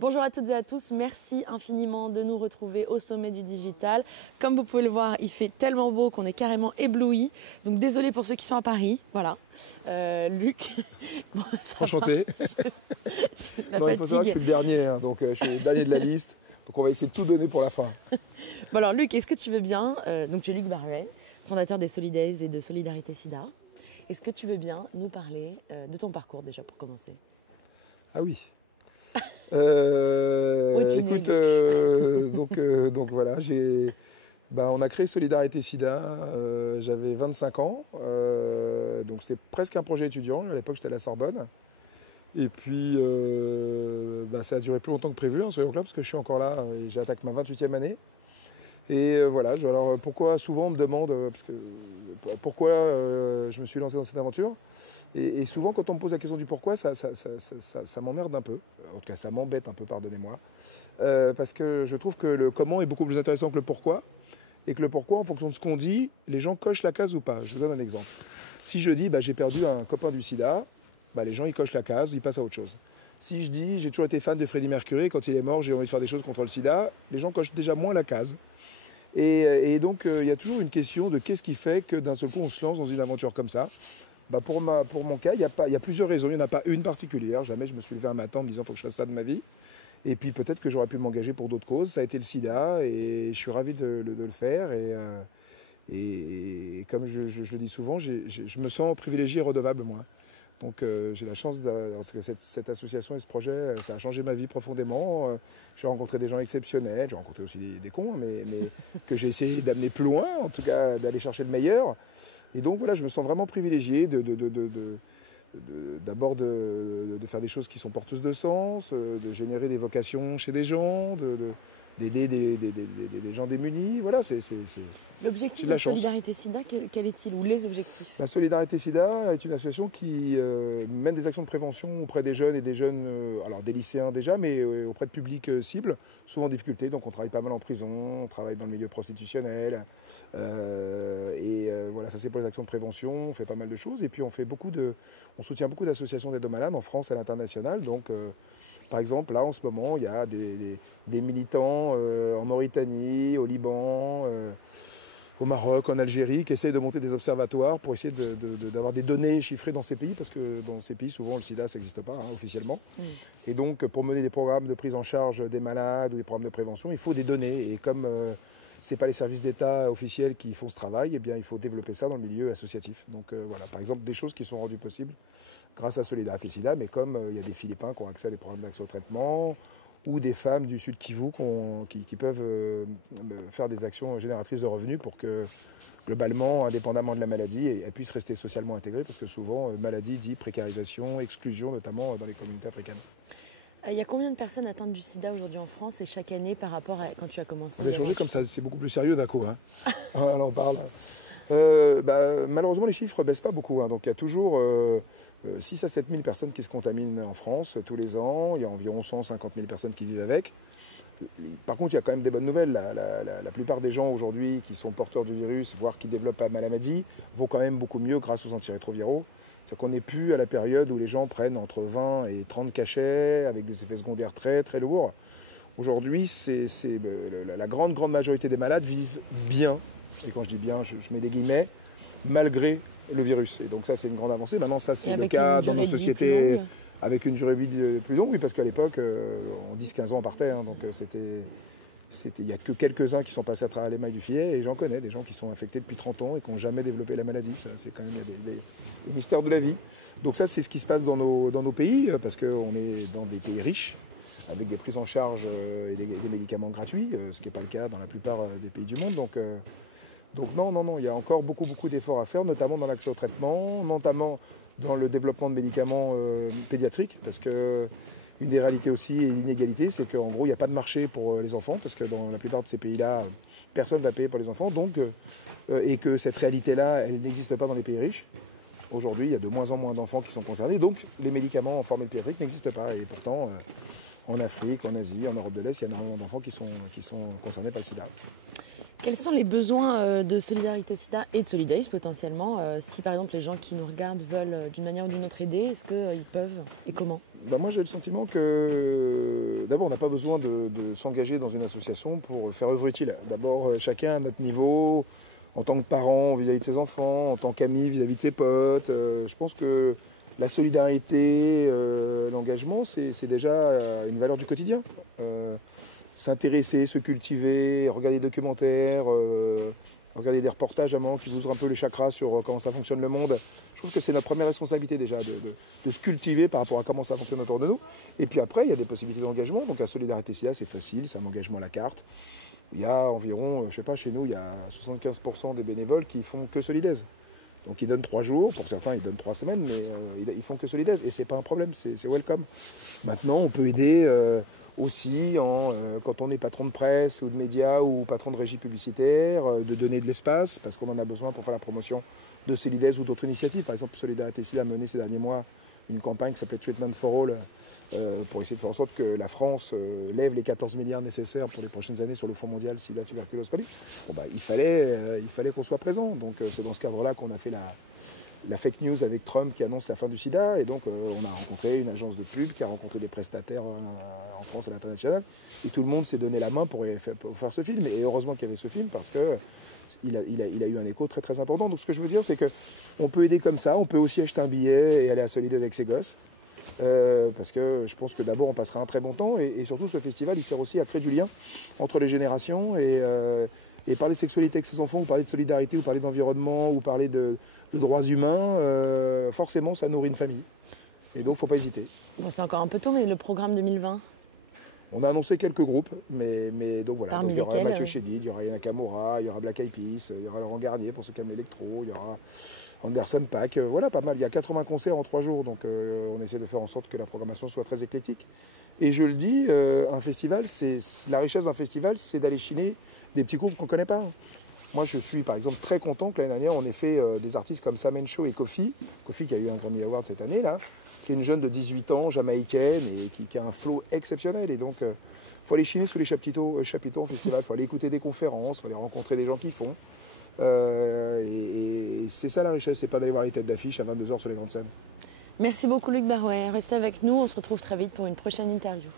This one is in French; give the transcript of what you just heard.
Bonjour à toutes et à tous, merci infiniment de nous retrouver au sommet du digital. Comme vous pouvez le voir, il fait tellement beau qu'on est carrément ébloui. Donc désolé pour ceux qui sont à Paris, voilà. Luc, bon, enchanté. Non, il faut savoir que je suis le dernier, hein, donc je suis le dernier de la liste. Donc on va essayer de tout donner pour la fin. Bon alors Luc, est-ce que tu veux bien, donc tu es Luc Baruel, fondateur des Solidays et de Solidarité Sida. Est-ce que tu veux bien nous parler de ton parcours déjà pour commencer? Ah oui. Écoute, donc voilà, on a créé Solidarité Sida, j'avais 25 ans, donc c'était presque un projet étudiant, à l'époque j'étais à la Sorbonne. Et puis ça a duré plus longtemps que prévu, hein, soyons clairs, parce que je suis encore là et j'attaque ma 28e année. Et voilà, alors pourquoi souvent on me demande pourquoi je me suis lancé dans cette aventure. Et souvent, quand on me pose la question du pourquoi, ça m'emmerde un peu. En tout cas, ça m'embête un peu, pardonnez-moi. Parce que je trouve que le comment est beaucoup plus intéressant que le pourquoi. Et que le pourquoi, en fonction de ce qu'on dit, les gens cochent la case ou pas. Je vous donne un exemple. Si je dis j'ai perdu un copain du sida, les gens ils cochent la case, ils passent à autre chose. Si je dis j'ai toujours été fan de Freddie Mercury, quand il est mort, j'ai envie de faire des choses contre le sida, les gens cochent déjà moins la case. Et donc, il y a toujours une question de qu'est-ce qui fait que d'un seul coup, on se lance dans une aventure comme ça. Pour mon cas, il y a plusieurs raisons. Il n'y en a pas une particulière. Jamais je me suis levé un matin en me disant il faut que je fasse ça de ma vie. Et puis peut-être que j'aurais pu m'engager pour d'autres causes. Ça a été le sida et je suis ravi de le faire. Et comme je le dis souvent, je me sens privilégié et redevable, moi. Donc j'ai la chance parce que cette association et ce projet, ça a changé ma vie profondément. J'ai rencontré des gens exceptionnels, j'ai rencontré aussi des cons, mais que j'ai essayé d'amener plus loin, en tout cas d'aller chercher le meilleur. Et donc voilà, je me sens vraiment privilégié d'abord de faire des choses qui sont porteuses de sens, de générer des vocations chez des gens, d'aider des gens démunis. Voilà, c'est l'objectif de Solidarité Sida, quel est-il, ou les objectifs? La Solidarité Sida est une association qui mène des actions de prévention auprès des jeunes et des jeunes, alors des lycéens déjà, mais auprès de publics cibles, souvent en difficulté. Donc on travaille pas mal en prison, on travaille dans le milieu prostitutionnel. Voilà, ça c'est pour les actions de prévention, on fait pas mal de choses. Et puis on soutient beaucoup d'associations d'aide aux malades en France et à l'international. Donc par exemple, là en ce moment, il y a des militants en Mauritanie, au Liban, au Maroc, en Algérie, qui essayent de monter des observatoires pour essayer d'avoir des données chiffrées dans ces pays, parce que dans ces pays, souvent, le sida, ça n'existe pas, hein, officiellement. Et donc, pour mener des programmes de prise en charge des malades ou des programmes de prévention, il faut des données. Et comme ce n'est pas les services d'État officiels qui font ce travail, eh bien, il faut développer ça dans le milieu associatif. Donc voilà, par exemple, des choses qui sont rendues possibles grâce à Solidarité Sida, mais comme il y a des Philippins qui ont accès à des programmes d'accès au traitement, ou des femmes du Sud Kivu qui peuvent faire des actions génératrices de revenus pour que, globalement, indépendamment de la maladie, elles puissent rester socialement intégrées, parce que souvent, maladie dit précarisation, exclusion, notamment dans les communautés africaines. Il y a combien de personnes atteintes du sida aujourd'hui en France et chaque année par rapport à quand tu as commencé? On a changé comme ça, c'est beaucoup plus sérieux d'un coup. Hein. Alors on parle. Malheureusement, les chiffres ne baissent pas beaucoup. Hein. Donc il y a toujours 6 à 7 000 personnes qui se contaminent en France tous les ans. Il y a environ 150 000 personnes qui vivent avec. Par contre, il y a quand même des bonnes nouvelles. La plupart des gens aujourd'hui qui sont porteurs du virus, voire qui développent la maladie, vont quand même beaucoup mieux grâce aux antirétroviraux. C'est qu'on n'est plus à la période où les gens prennent entre 20 et 30 cachets avec des effets secondaires très très lourds. Aujourd'hui, la grande majorité des malades vivent bien. Et quand je dis bien, je mets des guillemets, malgré le virus. Et donc ça, c'est une grande avancée. Maintenant, ça, c'est le cas dans nos sociétés avec une durée de vie plus longue. Oui, parce qu'à l'époque, en 10-15 ans, on partait. Hein, donc il n'y a que quelques-uns qui sont passés à travers les mailles du filet. Et j'en connais, des gens qui sont infectés depuis 30 ans et qui n'ont jamais développé la maladie. Ça, c'est quand même des mystères de la vie. Donc ça, c'est ce qui se passe dans nos pays, parce qu'on est dans des pays riches, avec des prises en charge et des médicaments gratuits, ce qui n'est pas le cas dans la plupart des pays du monde. Donc non, il y a encore beaucoup d'efforts à faire, notamment dans l'accès au traitement, notamment dans le développement de médicaments pédiatriques, parce que une des réalités aussi et l'inégalité, c'est qu'en gros, il n'y a pas de marché pour les enfants, parce que dans la plupart de ces pays-là, personne ne va payer pour les enfants, et que cette réalité-là, elle n'existe pas dans les pays riches. Aujourd'hui, il y a de moins en moins d'enfants qui sont concernés, donc les médicaments en formule pédiatrique n'existent pas, et pourtant, en Afrique, en Asie, en Europe de l'Est, il y a énormément d'enfants qui sont concernés par le sida. Quels sont les besoins de Solidarité Sida et de Solidays potentiellement si par exemple les gens qui nous regardent veulent d'une manière ou d'une autre aider, est-ce qu'ils peuvent et comment? Moi j'ai le sentiment que d'abord on n'a pas besoin de s'engager dans une association pour faire œuvre utile. D'abord chacun à notre niveau, en tant que parent vis-à-vis de ses enfants, en tant qu'ami vis-à-vis de ses potes. Je pense que la solidarité, l'engagement, c'est déjà une valeur du quotidien. S'intéresser, se cultiver, regarder des documentaires, regarder des reportages à un moment qui vous ouvrent un peu les chakras sur comment ça fonctionne le monde. Je trouve que c'est notre première responsabilité déjà de se cultiver par rapport à comment ça fonctionne autour de nous. Et puis après, il y a des possibilités d'engagement. Donc la Solidarité SIDA, c'est facile, c'est un engagement à la carte. Il y a environ, je ne sais pas, chez nous, il y a 75% des bénévoles qui font que Solidaise. Donc ils donnent 3 jours, pour certains ils donnent 3 semaines, mais ils font que Solidaise. Et c'est pas un problème, c'est welcome. Maintenant, on peut aider aussi quand on est patron de presse ou de médias ou patron de régie publicitaire, de donner de l'espace, parce qu'on en a besoin pour faire la promotion de Solidaise ou d'autres initiatives. Par exemple, Solidarité SIDA a mené ces derniers mois une campagne qui s'appelait Treatment for All, pour essayer de faire en sorte que la France lève les 14 milliards nécessaires pour les prochaines années sur le Fonds mondial SIDA, tuberculose, palu. Il fallait qu'on soit présent. Donc c'est dans ce cadre-là qu'on a fait la fake news avec Trump qui annonce la fin du sida. Et donc on a rencontré une agence de pub qui a rencontré des prestataires en France et à l'international. Et tout le monde s'est donné la main pour faire ce film. Et heureusement qu'il y avait ce film parce que il a eu un écho très très important. Donc ce que je veux dire, c'est qu'on peut aider comme ça. On peut aussi acheter un billet et aller à Solidaire avec ses gosses. Parce que je pense que d'abord on passera un très bon temps et surtout ce festival il sert aussi à créer du lien entre les générations et parler de sexualité avec ses enfants ou parler de solidarité ou parler d'environnement ou parler de droits humains, forcément ça nourrit une famille et donc il ne faut pas hésiter. Bon, c'est encore un peu tôt, mais le programme 2020 ? On a annoncé quelques groupes, mais donc voilà. Parmi donc, il y aura lesquels, Mathieu Chédid, il y aura Yana Kamura, il y aura Black Eyed Peas, il y aura Laurent Garnier pour ceux qui aiment l'électro, il y aura Anderson .Paak, voilà, pas mal. Il y a 80 concerts en 3 jours, donc on essaie de faire en sorte que la programmation soit très éclectique. Et je le dis, un festival, la richesse d'un festival, c'est d'aller chiner des petits groupes qu'on ne connaît pas. Moi, je suis par exemple très content que l'année dernière, on ait fait des artistes comme Sam Show et Kofi. Kofi qui a eu un Grammy Award cette année, là, qui est une jeune de 18 ans, jamaïcaine, et qui a un flow exceptionnel. Et donc, il faut aller chiner sous les chapiteaux en festival, il faut aller écouter des conférences, il faut aller rencontrer des gens qui font. Et c'est ça la richesse, c'est pas d'aller voir les têtes d'affiche à 22h sur les grandes scènes. Merci beaucoup Luc Barouet. Restez avec nous, on se retrouve très vite pour une prochaine interview.